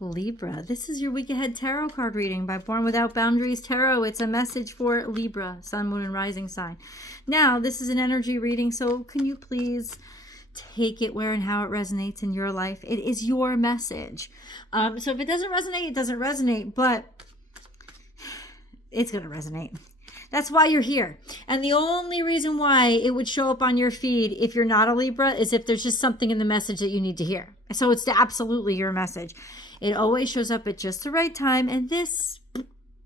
Libra. This is your week ahead tarot card reading by Born Without Boundaries Tarot. It's a message for Libra, sun, moon, and rising sign. Now, this is an energy reading, so can you please take it where and how it resonates in your life? It is your message. So if it doesn't resonate, it doesn't resonate, but it's going to resonate. That's why you're here. And the only reason why it would show up on your feed if you're not a Libra is if there's just something in the message that you need to hear. So it's absolutely your message. It always shows up at just the right time, and this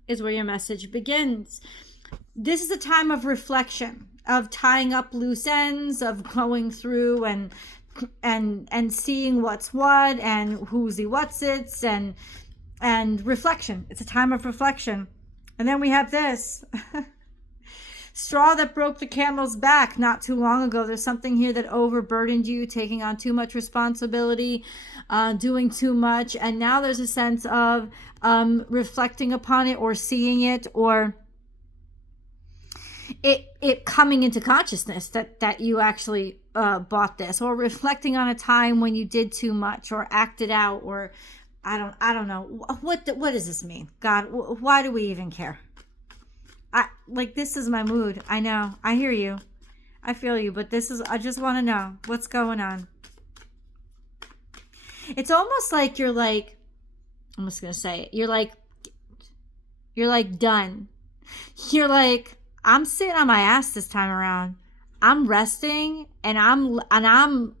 is where your message begins. This is a time of reflection, of tying up loose ends, of going through and seeing what's what and who's the what's it's and reflection. It's a time of reflection. And then we have this. Straw that broke the camel's back not too long ago. There's something here that overburdened you, taking on too much responsibility, doing too much. And now there's a sense of reflecting upon it or seeing it, or it coming into consciousness that you actually bought this, or reflecting on a time when you did too much or acted out, or I don't know. What does this mean? God, why do we even care? This is my mood. I know. I hear you. I feel you. But I just want to know what's going on. It's almost like I'm just going to say it. You're like done. You're like, I'm sitting on my ass this time around. I'm resting and I'm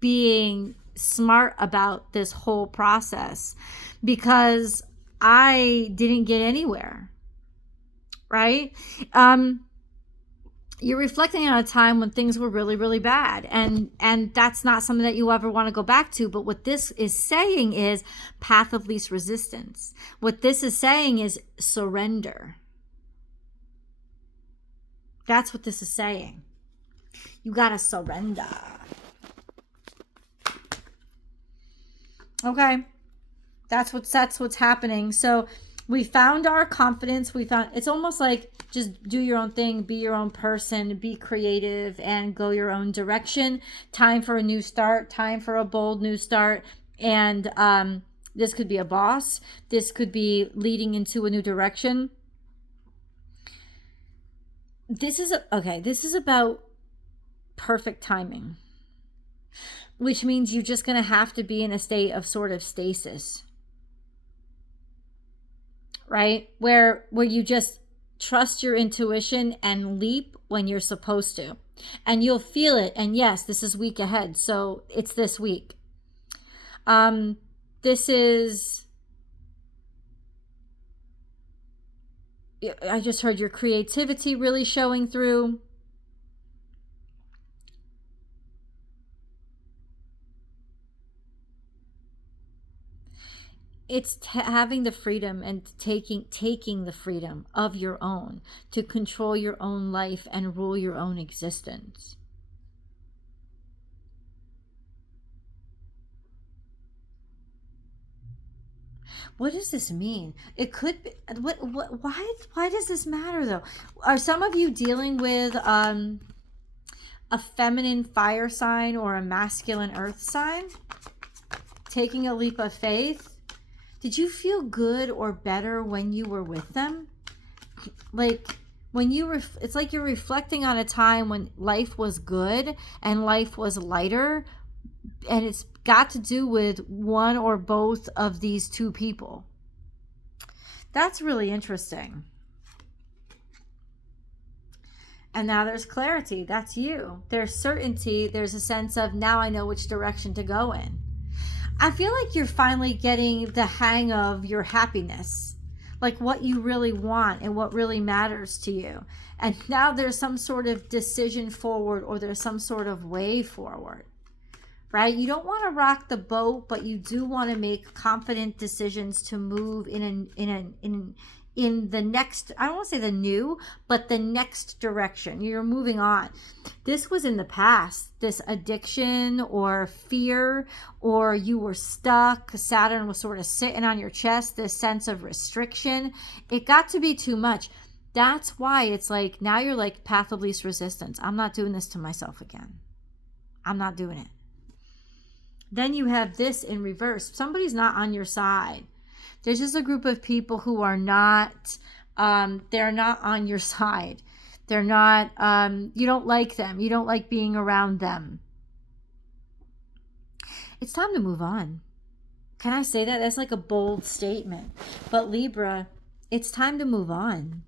being smart about this whole process because I didn't get anywhere. Right? You're reflecting on a time when things were really, really bad. And that's not something that you ever want to go back to. But what this is saying is path of least resistance. What this is saying is surrender. That's what this is saying. You got to surrender. Okay. That's what's happening. So we found our confidence. It's almost like just do your own thing, be your own person, be creative, and go your own direction. Time for a new start, time for a bold new start. And this could be a boss. This could be leading into a new direction. This is about perfect timing, which means you're just going to have to be in a state of sort of stasis. Right? Where you just trust your intuition and leap when you're supposed to. And you'll feel it. And yes, this is week ahead. So it's this week. This is, I just heard your creativity really showing through. It's having the freedom and taking the freedom of your own to control your own life and rule your own existence. What does this mean? It could be, why does this matter though? Are some of you dealing with a feminine fire sign or a masculine earth sign? Taking a leap of faith? Did you feel good or better when you were with them? Like when it's like you're reflecting on a time when life was good and life was lighter, and it's got to do with one or both of these two people. That's really interesting. And now there's clarity. That's you. There's certainty. There's a sense of now I know which direction to go in. I feel like you're finally getting the hang of your happiness, like what you really want and what really matters to you. And now there's some sort of decision forward, or there's some sort of way forward, right? You don't want to rock the boat, but you do want to make confident decisions to move in the next, I don't want to say the new, but the next direction. You're moving on. This was in the past, this addiction or fear, or you were stuck. Saturn was sort of sitting on your chest, this sense of restriction. It got to be too much. That's why it's like, now you're like path of least resistance. I'm not doing this to myself again. I'm not doing it. Then you have this in reverse. Somebody's not on your side. There's just a group of people who are not, they're not on your side. They're not, you don't like them. You don't like being around them. It's time to move on. Can I say that? That's like a bold statement. But Libra, it's time to move on.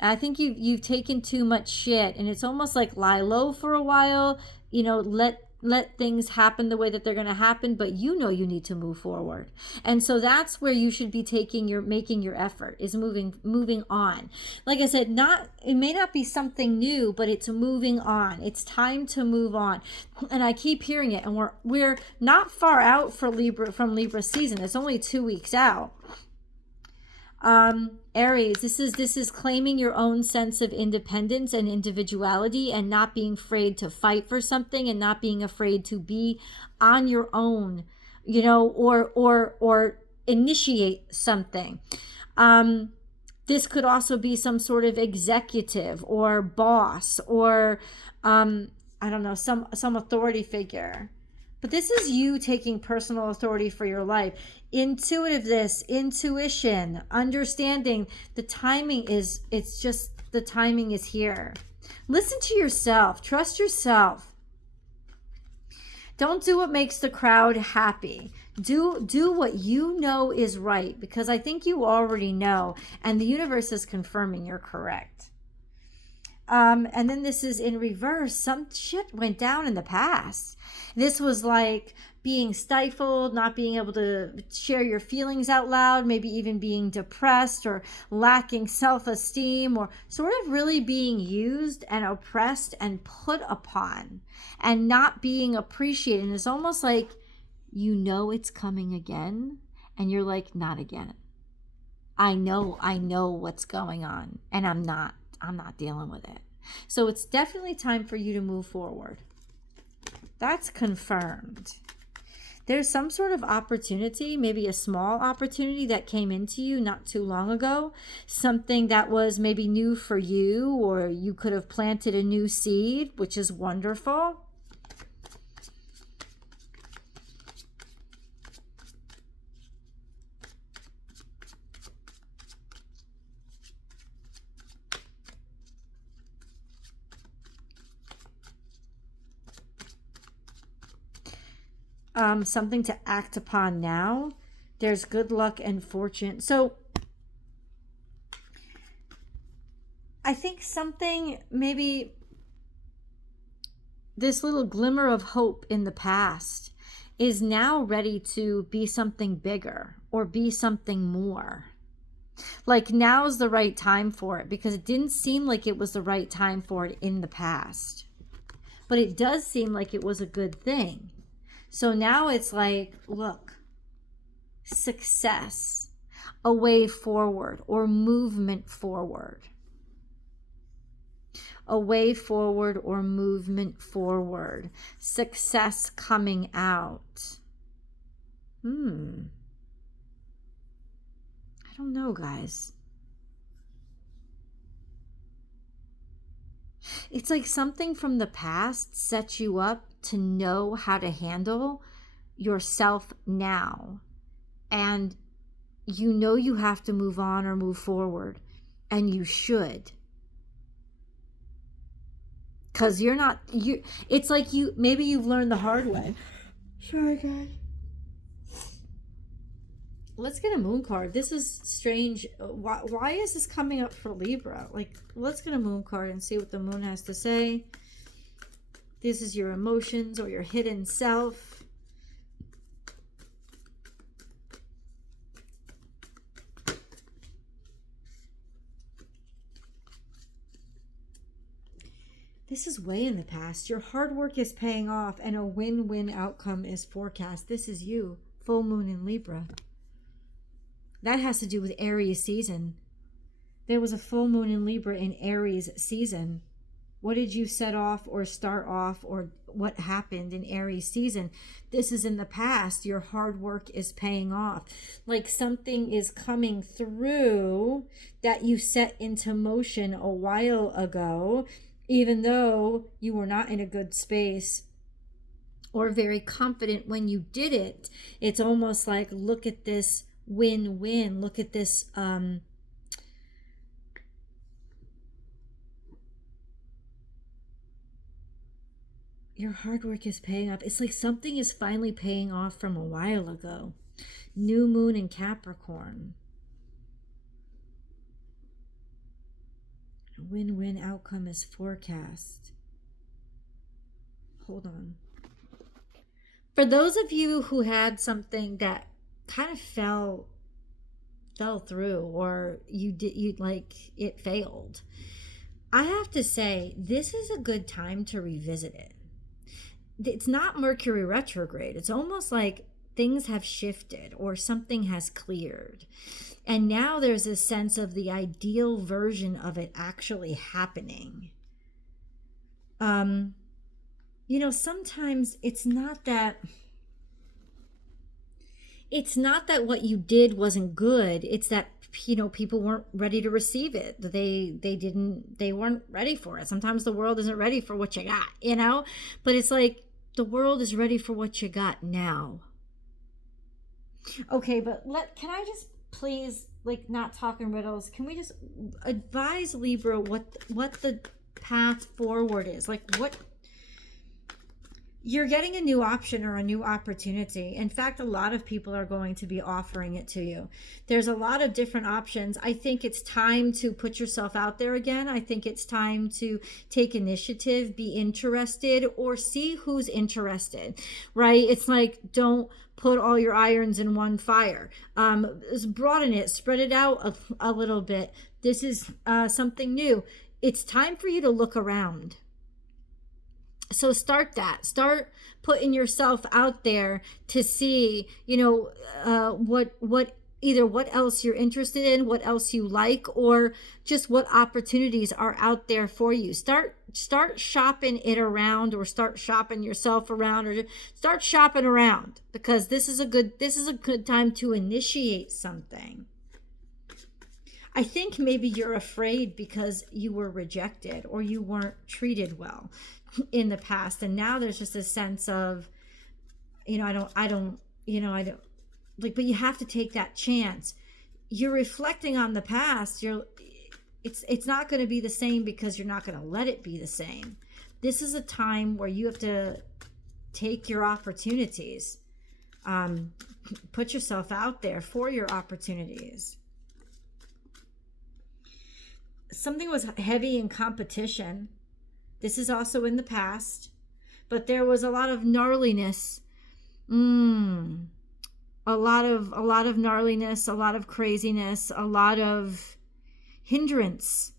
I think you've taken too much shit, and it's almost like lie low for a while, you know, let things happen the way that they're going to happen, but you know you need to move forward. And so that's where you should be making your effort, is moving on. Like I said, it may not be something new, but it's moving on. It's time to move on. And I keep hearing it, and we're not far out from Libra season. It's only 2 weeks out. Aries, this is claiming your own sense of independence and individuality, and not being afraid to fight for something, and not being afraid to be on your own, you know, or initiate something. This could also be some sort of executive or boss, or I don't know, some authority figure. But this is you taking personal authority for your life. Intuition, understanding the timing is here. Listen to yourself. Trust yourself. Don't do what makes the crowd happy. Do what you know is right, because I think you already know, and the universe is confirming you're correct. And then this is in reverse. Some shit went down in the past. This was like being stifled, not being able to share your feelings out loud, maybe even being depressed or lacking self-esteem, or sort of really being used and oppressed and put upon and not being appreciated. And it's almost like, you know, it's coming again, and you're like, not again. I know what's going on, and I'm not dealing with it. So it's definitely time for you to move forward. That's confirmed. There's some sort of opportunity, maybe a small opportunity that came into you not too long ago. Something that was maybe new for you, or you could have planted a new seed, which is wonderful. Something to act upon now. There's good luck and fortune. So I think something, maybe this little glimmer of hope in the past is now ready to be something bigger or be something more. Like, now's the right time for it, because it didn't seem like it was the right time for it in the past. But it does seem like it was a good thing. So now it's like, look, success, a way forward, or movement forward. A way forward or movement forward. Success coming out. I don't know, guys. It's like something from the past sets you up to know how to handle yourself now. And you know you have to move on or move forward. And you should. Because it's like maybe you've learned the hard way. Sorry, guys. Let's get a moon card. This is strange. Why is this coming up for Libra? Like, let's get a moon card and see what the moon has to say. This is your emotions or your hidden self. This is way in the past. Your hard work is paying off, and a win-win outcome is forecast. This is you, full moon in Libra. That has to do with Aries season. There was a full moon in Libra in Aries season. What did you set off or start off, or what happened in Aries season? This is in the past. Your hard work is paying off. Like something is coming through that you set into motion a while ago, even though you were not in a good space or very confident when you did it. It's almost like, look at this win-win. Look at this your hard work is paying off. It's like something is finally paying off from a while ago. New moon in Capricorn. A win-win outcome is forecast. Hold on. For those of you who had something that kind of fell through, or you like it failed, I have to say this is a good time to revisit it. It's not Mercury retrograde. It's almost like things have shifted or something has cleared. And now there's a sense of the ideal version of it actually happening. You know, sometimes it's not that what you did wasn't good. It's that, you know, people weren't ready to receive it. They weren't ready for it. Sometimes the world isn't ready for what you got, you know? But it's like the world is ready for what you got now. Okay, but can I just please, like, not talk in riddles? Can we just advise Libra what the path forward is? Like, what you're getting a new option or a new opportunity. In fact, a lot of people are going to be offering it to you. There's a lot of different options. I think it's time to put yourself out there again. I think it's time to take initiative, be interested, or see who's interested, right? It's like, don't put all your irons in one fire. Broaden it, spread it out a little bit. This is something new. It's time for you to look around. So start putting yourself out there to see, you know, what else you're interested in, what else you like, or just what opportunities are out there for you. Start shopping it around, or start shopping yourself around, or start shopping around, because this is a good time to initiate something. I think maybe you're afraid because you were rejected or you weren't treated well in the past, and now there's just a sense of, you know, I don't like, but you have to take that chance. You're reflecting on the past. It's not going to be the same because you're not going to let it be the same. This is a time where you have to take your opportunities, put yourself out there for your opportunities. Something was heavy in competition. This is also in the past, but there was a lot of gnarliness. A lot of gnarliness, a lot of craziness, a lot of hindrance,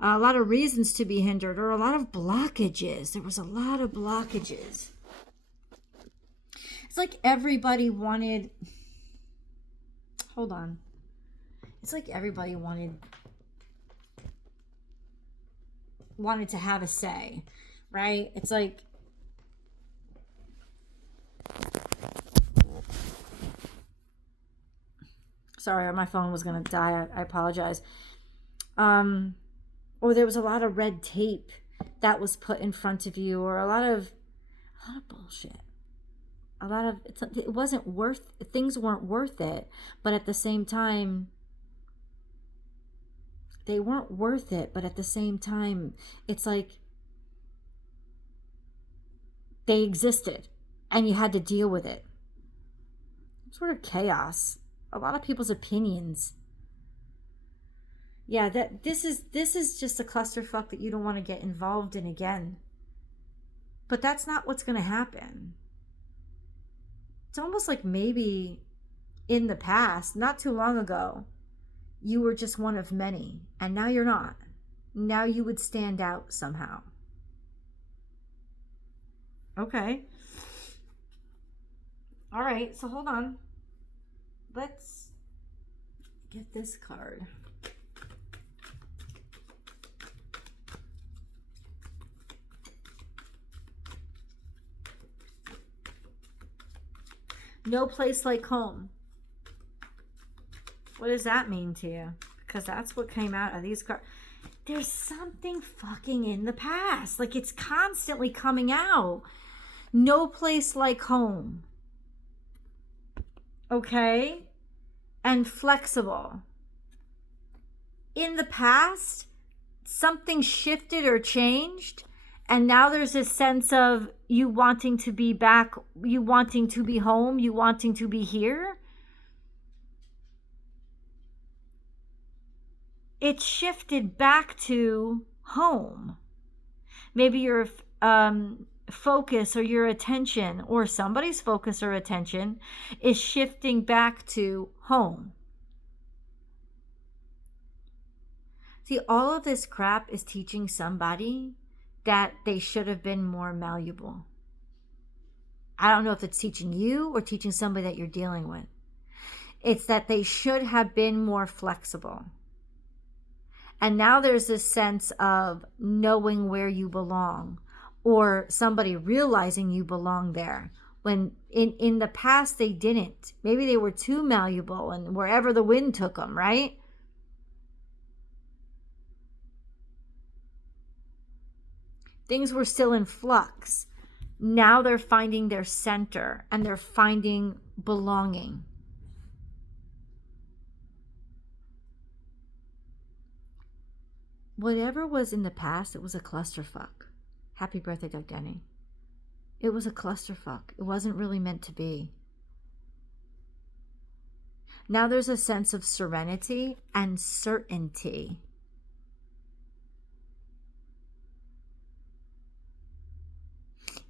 a lot of reasons to be hindered, or a lot of blockages. There was a lot of blockages. It's like everybody wanted, hold on. It's like everybody wanted to have a say, right? It's like, sorry, my phone was going to die. I apologize. Or there was a lot of red tape that was put in front of you, or a lot of bullshit. It wasn't worth, things weren't worth it, but at the same time, they weren't worth it, but at the same time, it's like they existed and you had to deal with it. Sort of chaos. A lot of people's opinions. Yeah, this is just a clusterfuck that you don't want to get involved in again. But that's not what's going to happen. It's almost like maybe in the past, not too long ago, you were just one of many, and now you're not. Now you would stand out somehow. Okay. All right, so hold on. Let's get this card. No place like home. What does that mean to you? Because that's what came out of these cards. There's something fucking in the past. Like, it's constantly coming out. No place like home. Okay? And flexible. In the past, something shifted or changed, and now there's this sense of you wanting to be back, you wanting to be home, you wanting to be here. It shifted back to home. Maybe your focus or your attention, or somebody's focus or attention, is shifting back to home. See, all of this crap is teaching somebody that they should have been more malleable. I don't know if it's teaching you or teaching somebody that you're dealing with. It's that they should have been more flexible. And now there's this sense of knowing where you belong, or somebody realizing you belong there. When in the past they didn't. Maybe they were too malleable and wherever the wind took them, right? Things were still in flux. Now they're finding their center and they're finding belonging. Whatever was in the past, it was a clusterfuck. Happy birthday, Doug Denny. It was a clusterfuck. It wasn't really meant to be. Now there's a sense of serenity and certainty.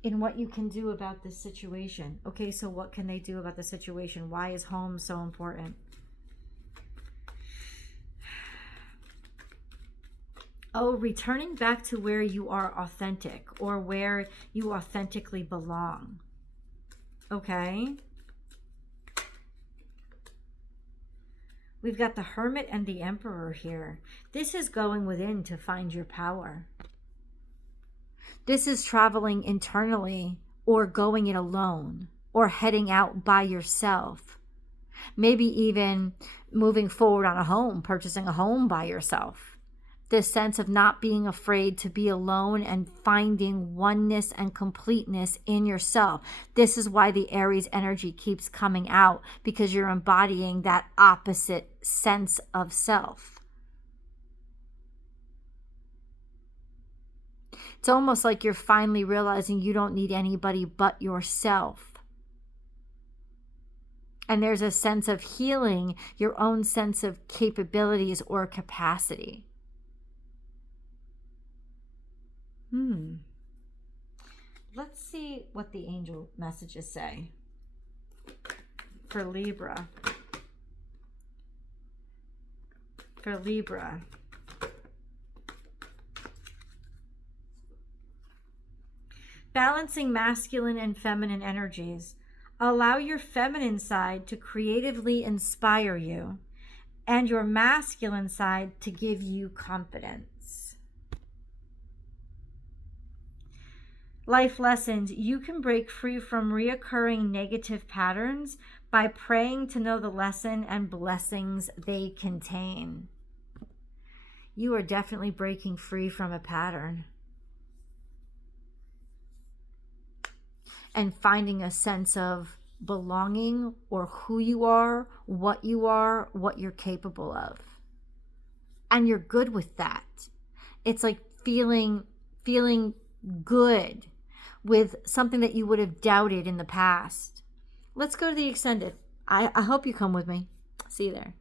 In what you can do about this situation. Okay, so what can they do about the situation? Why is home so important? Oh, returning back to where you are authentic, or where you authentically belong. Okay? We've got the Hermit and the Emperor here. This is going within to find your power. This is traveling internally, or going it alone, or heading out by yourself. Maybe even moving forward on a home, purchasing a home by yourself. This sense of not being afraid to be alone and finding oneness and completeness in yourself. This is why the Aries energy keeps coming out, because you're embodying that opposite sense of self. It's almost like you're finally realizing you don't need anybody but yourself. And there's a sense of healing your own sense of capabilities or capacity. Let's see what the angel messages say for Libra. For Libra. Balancing masculine and feminine energies. Allow your feminine side to creatively inspire you, and your masculine side to give you confidence. Life lessons. You can break free from reoccurring negative patterns by praying to know the lesson and blessings they contain. You are definitely breaking free from a pattern. And finding a sense of belonging, or who you are, what you're capable of. And you're good with that. It's like feeling good with something that you would have doubted in the past. Let's go to the extended. I hope you come with me. See you there.